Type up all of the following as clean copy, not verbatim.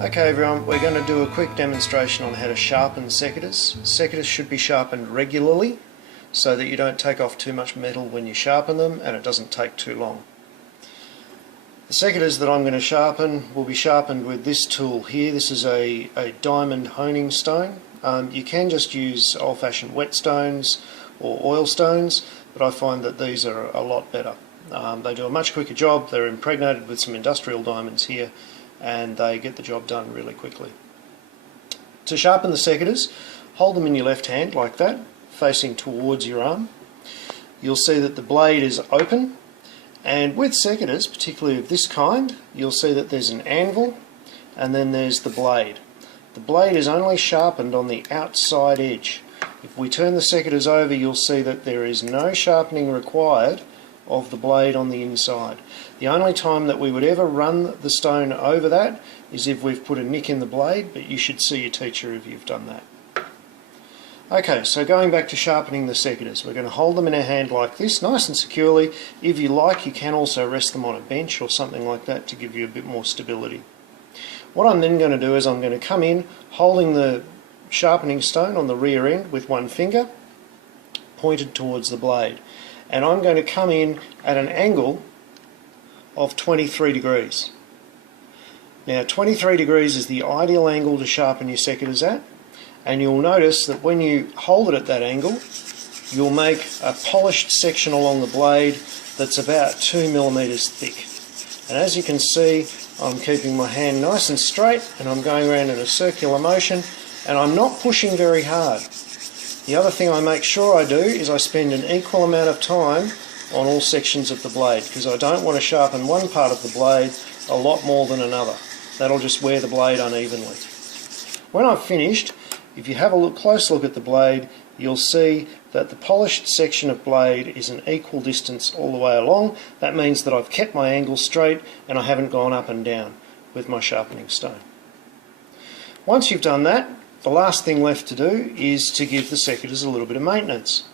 Okay everyone, we're going to do a quick demonstration on how to sharpen secateurs. Secateurs should be sharpened regularly so that you don't take off too much metal when you sharpen them and it doesn't take too long. The secateurs that I'm going to sharpen will be sharpened with this tool here. This is a diamond honing stone. You can just use old-fashioned whetstones or oil stones, but I find that these are a lot better. They do a much quicker job. They're impregnated with some industrial diamonds here, and they get the job done really quickly. To sharpen the secateurs, hold them in your left hand like that, facing towards your arm. You'll see that the blade is open, and with secateurs, particularly of this kind, you'll see that there's an anvil and then there's the blade. The blade is only sharpened on the outside edge. If we turn the secateurs over, you'll see that there is no sharpening required of the blade on the inside. The only time that we would ever run the stone over that is if we've put a nick in the blade, but you should see your teacher if you've done that. Okay, so going back to sharpening the secateurs, we're going to hold them in our hand like this, nice and securely. If you like, you can also rest them on a bench or something like that to give you a bit more stability. What I'm then going to do is I'm going to come in holding the sharpening stone on the rear end with one finger pointed towards the blade, and I'm going to come in at an angle of 23 degrees. Now 23 degrees is the ideal angle to sharpen your secateurs at, and you'll notice that when you hold it at that angle, you'll make a polished section along the blade that's about 2 millimeters thick. And as you can see, I'm keeping my hand nice and straight, and I'm going around in a circular motion, and I'm not pushing very hard. The other thing I make sure I do is I spend an equal amount of time on all sections of the blade, because I don't want to sharpen one part of the blade a lot more than another. That'll just wear the blade unevenly. When I've finished, if you have a close look at the blade, you'll see that the polished section of blade is an equal distance all the way along. That means that I've kept my angle straight and I haven't gone up and down with my sharpening stone. Once you've done that, the last thing left to do is to give the secateurs a little bit of maintenance.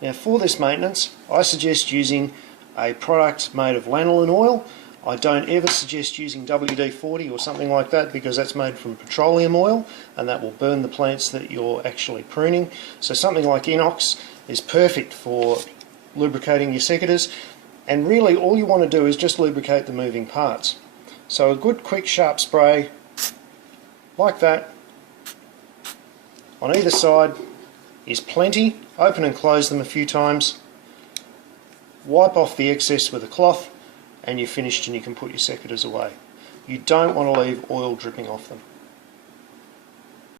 Now for this maintenance, I suggest using a product made of lanolin oil. I don't ever suggest using WD-40 or something like that, because that's made from petroleum oil and that will burn the plants that you're actually pruning. So something like INOX is perfect for lubricating your secateurs, and really all you want to do is just lubricate the moving parts. So a good quick sharp spray like that on either side is plenty. Open and close them a few times, wipe off the excess with a cloth, and you're finished and you can put your secateurs away. You don't want to leave oil dripping off them.